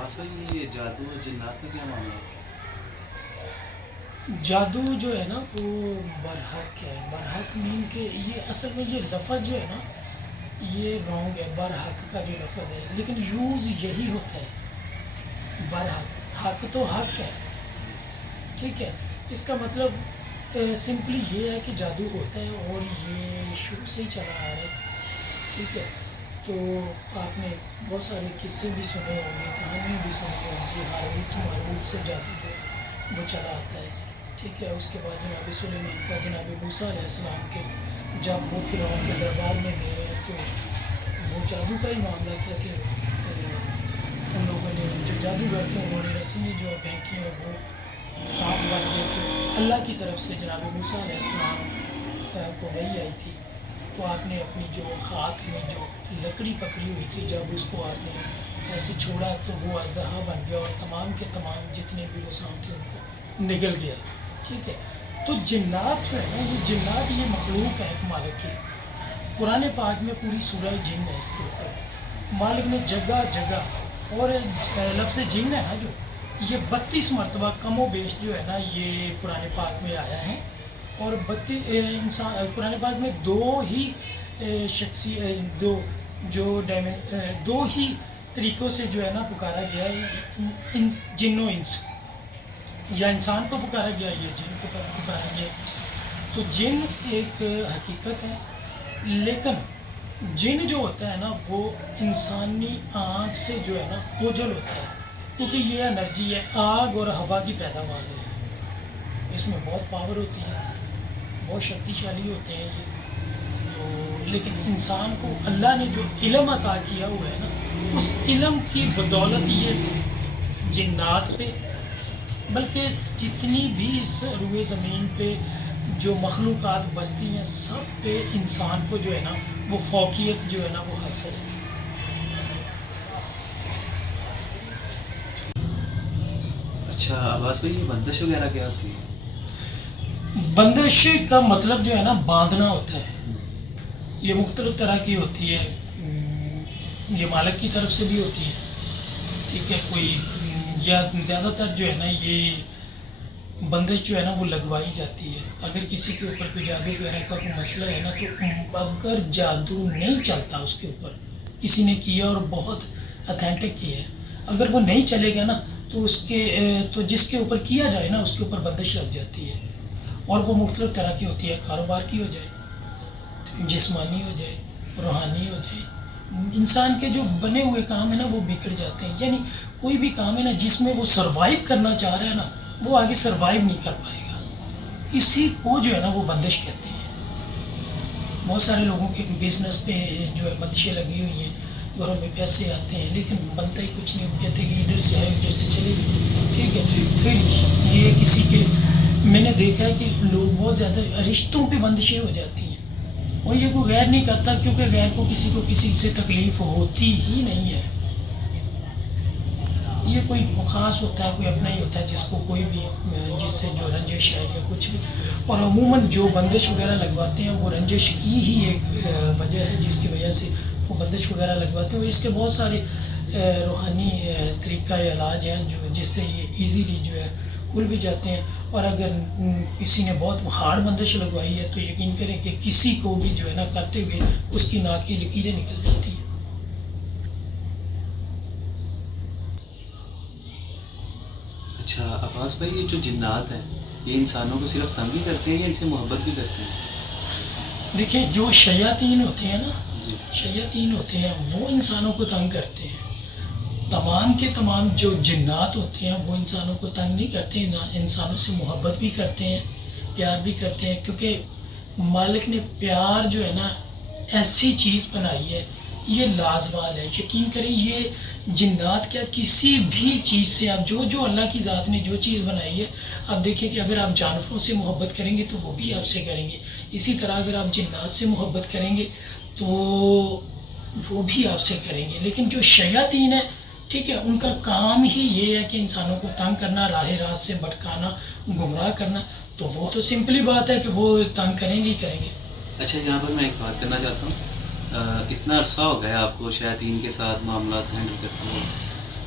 आवाज़ भाई ये जादू और जिन्नात का क्या मामला है? जादू जो है ना वो बरहक है। बरहक मीन के ये असल में ये लफ्ज़ जो है ना ये रॉन्ग है। बरहक का जो लफ्ज़ है लेकिन यूज़ यही होता है। बरहक हक तो हक है, ठीक है। इसका मतलब सिंपली ये है कि जादू होता है और ये शुरू से ही चला आ रहा है, ठीक है। तो आपने बहुत सारे किस्से भी सुने होंगे, कहानियाँ भी सुनी होंगी। हारूत मारूत से जादू जो है वो चला आता है, ठीक है। उसके बाद जनाब सुलेमान का जनाब मूसा अलैहिस्सलाम के जब वो फिरौन के दरबार में गए तो वो जादू का ही मामला था कि उन लोगों ने जो जादूगर थे उन्होंने रस्सियाँ जो है फेंकी और वो सांप बन गए। फिर अल्लाह की तरफ से जनाब मूसा अलैहिस्सलाम को वही आई थी, तो आपने अपनी जो हाथ में जो लकड़ी पकड़ी हुई थी जब उसको आपने ऐसे छोड़ा तो वो अजदहा बन गया और तमाम के तमाम जितने भी वो सांप थे उनको निगल गया, ठीक है। तो जिन्नात जो है ना ये जिन्नात ये मखलूक है एक मालिक की। कुरान पाक में पूरी सूरह जिन है इसके ऊपर। मालिक ने जगह जगह और लफ्ज़ जिन है ना जो ये 32 मरतबा कमो बेश जो है ना ये कुरान पाक में आया है। और 32 इंसान कुरान पाक में दो ही शख्सी दो ही तरीक़ों से जो है ना पुकारा गया है, जिन्नो इंस, या इंसान को पुकारा गया या जिन को पुकारा गया। तो जिन एक हकीकत है, लेकिन जिन जो होता है ना वो इंसानी आँख से जो है ना ओझल होता है, क्योंकि ये एनर्जी है आग और हवा की पैदावार है। इसमें बहुत पावर होती है, बहुत शक्तिशाली होते हैं ये तो। लेकिन इंसान को अल्लाह ने जो इल्म अता किया हुआ है ना उस इल्म की बदौलत ये जिन्नात पे बल्कि जितनी भी इस रुए ज़मीन पे जो मखलूक़ात बसती हैं सब पे इंसान को जो है ना वो फ़ौक़ियत जो है ना वो हासिल है। अच्छा आवाज़ भाई ये बंदिश वगैरह क्या होती है? बंदिश का मतलब जो है ना बांधना होता है। ये मुख्तलिफ़ तरह की होती है, ये मालिक की तरफ से भी होती है, ठीक है। कोई या ज़्यादातर जो है ना ये बंदिश जो है ना वो लगवाई जाती है। अगर किसी के ऊपर कोई जादू वगैरह का कोई मसला है ना तो अगर जादू नहीं चलता उसके ऊपर, किसी ने किया और बहुत अथेंटिक किया है, अगर वो नहीं चलेगा ना तो तो जिसके ऊपर किया जाए ना उसके ऊपर बंदिश लग जाती है। और वो मुख्तलिफ़ तरह की होती है, कारोबार की हो जाए, जिस्मानी हो जाए, रूहानी हो जाए। इंसान के जो बने हुए काम है ना वो बिगड़ जाते हैं। यानी कोई भी काम है ना जिसमें वो सर्वाइव करना चाह रहा है ना वो आगे सर्वाइव नहीं कर पाएगा। इसी को जो है ना वो बंदिश कहते हैं। बहुत सारे लोगों के बिज़नेस पे जो है बंदिशें लगी हुई हैं, घरों में पैसे आते हैं लेकिन बनता ही कुछ नहीं। वो कहते हैं कि इधर से है इधर से चलेगी, ठीक है। फिर ये किसी के मैंने देखा है कि लोग बहुत ज़्यादा रिश्तों पे बंदिशें हो जाती हैं और ये कोई गैर नहीं करता क्योंकि गैर को किसी से तकलीफ़ होती ही नहीं है। ये कोई ख़ास होता है, कोई अपना ही होता है जिसको कोई भी जिससे जो रंजिश है या कुछ भी। और अमूमन जो बंदिश वगैरह लगवाते हैं वो रंजिश की ही एक वजह है जिसकी वजह से वो बंदिश वगैरह लगवाते हैं। और इसके बहुत सारे रूहानी तरीक़ा या इलाज हैं जो जिससे ये इजीली जो है खुल भी जाते हैं। और अगर किसी ने बहुत हार्ड बंदिश लगवाई है तो यकीन करें कि किसी को भी जो है ना करते हुए उसकी नाक की लकीरें निकल जाती हैं। अच्छा आवाज़ भाई ये जो जिन्नात हैं ये इंसानों को सिर्फ तंग ही करते हैं या इनसे मोहब्बत भी करते हैं? देखिए जो शयातीन होते हैं ना, शयातीन होते हैं वो इंसानों को तंग करते हैं। तमाम के तमाम जो जिन्नात होते हैं वो इंसानों को तंग नहीं करते, ना इंसानों से मोहब्बत भी करते हैं, प्यार भी करते हैं। क्योंकि मालिक ने प्यार जो है ना ऐसी चीज़ बनाई है ये लाजवाल है। यकीन करें ये जिन्नात क्या किसी भी चीज़ से आप जो अल्लाह की ज़ात ने जो चीज़ बनाई है आप देखिए कि अगर आप जानवरों से मोहब्बत करेंगे तो वो भी आपसे करेंगे। इसी तरह अगर आप जिन्नात से मोहब्बत करेंगे तो वो भी आपसे करेंगे। लेकिन जो शयातीन है, ठीक है, उनका काम ही ये है कि इंसानों को तंग करना, राह रास्त से भटकाना, गुमराह करना। तो वो तो सिंपली बात है कि वो तंग करेंगे ही करेंगे। अच्छा यहाँ पर मैं एक बात करना चाहता हूँ, इतना अरसा हो गया आपको शयातीन के साथ मामला हैंडल करते हुए,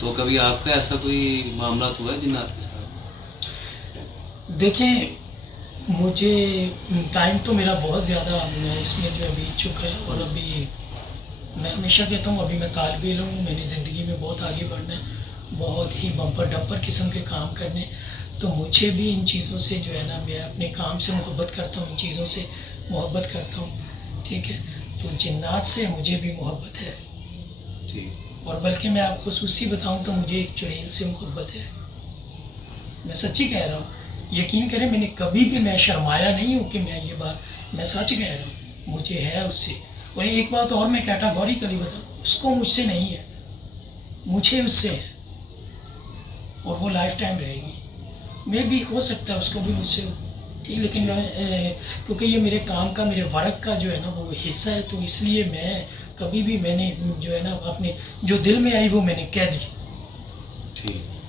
تو کبھی آپ کا ایسا کوئی معاملات ہوا ہے جنات کے ساتھ؟ دیکھیں مجھے ٹائم تو میرا بہت زیادہ میں اس میں جو ہے بیت چکا ہے، اور ابھی میں ہمیشہ کہتا ہوں ابھی میں طالب علم ہوں، میں نے زندگی میں بہت آگے بڑھنا ہے، بہت ہی بمپر ڈمپر قسم کے کام کرنے، تو مجھے بھی ان چیزوں سے جو ہے نا، میں اپنے کام سے محبت کرتا ہوں، ان چیزوں سے محبت کرتا ہوں، ٹھیک ہے. تو جنات سے مجھے بھی محبت ہے، جی. اور بلکہ میں آپ خصوصی بتاؤں تو مجھے ایک چڑیل سے محبت ہے. میں سچی کہہ رہا ہوں، یقین کریں میں نے کبھی بھی میں شرمایا نہیں ہوں کہ میں یہ بات، میں سچ کہہ رہا ہوں، مجھے ہے اس سے. اور ایک بات اور میں کیٹاگوریکلی بتاؤں، اس کو مجھ سے نہیں ہے، مجھے اس سے ہے، اور وہ لائف ٹائم رہے گی. میں بھی ہو سکتا ہے اس کو بھی مجھ سے ہو، ٹھیک، لیکن میں کیونکہ یہ میرے کام کا، میرے ورک کا جو ہے نا وہ حصہ ہے، تو اس لیے میں کبھی بھی میں نے جو ہے نا اپنے جو دل میں آئی وہ میں نے کہہ دی. ٹھیک.